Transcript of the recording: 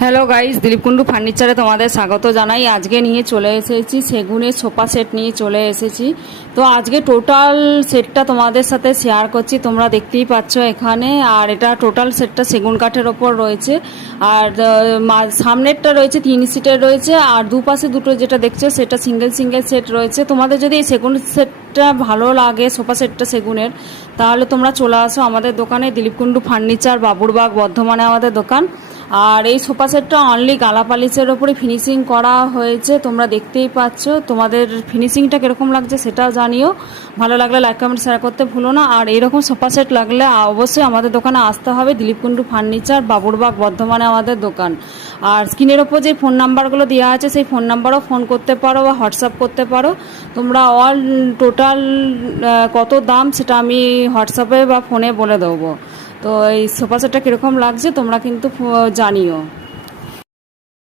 Hello guys, Dilip Kundu ফার্নিচারে তোমাদের স্বাগত জানাই। আজকে নিয়ে চলে এসেছি সেগুনের সোফা সেট নিয়ে চলে এসেছি। তো আজকে টোটাল সেটটা তোমাদের সাথে শেয়ার করছি, তোমরা দেখতেই পাচ্ছ এখানে। আর এটা টোটাল সেটটা সেগুন কাঠের ওপর রয়েছে। আর সামনেরটা রয়েছে 3 সিটের রয়েছে, আর দুপাশে দুটো যেটা দেখছো সেটা সিঙ্গেল সিঙ্গেল সেট রয়েছে। তোমাদের যদি এই সেগুন সেটটা ভালো লাগে, সোফা সেটটা সেগুনের, তাহলে তোমরা চলে আসো আমাদের দোকানে, দিলীপ কুন্ডু ফার্নিচার, বাবুরবাগ, বর্ধমানে আমাদের দোকান। আর এই সোফা সেটটা অনলি গালা পালিশের ওপরে ফিনিশিং করা হয়েছে, তোমরা দেখতেই পাচ্ছ। তোমাদের ফিনিশিংটা কীরকম লাগছে সেটাও জানিও। ভালো লাগলে লাইক কমেন্ট শেয়ার করতে ভুলো না। আর এরকম সোফা সেট লাগলে অবশ্যই আমাদের দোকানে আসতে হবে, দিলীপ কুন্ডু ফার্নিচার, বাবুরবাগ, বর্ধমানে আমাদের দোকান। আর স্ক্রিনের ওপর যে ফোন নাম্বারগুলো দেওয়া আছে সেই ফোন নাম্বারও ফোন করতে পারো বা হোয়াটসঅ্যাপ করতে পারো। তোমরা অল টোটাল কত দাম সেটা আমি হোয়াটসঅ্যাপে বা ফোনে বলে দেবো। তো এই সোফা সেটটা কীরকম লাগছে তোমরা কিন্তু জানিও।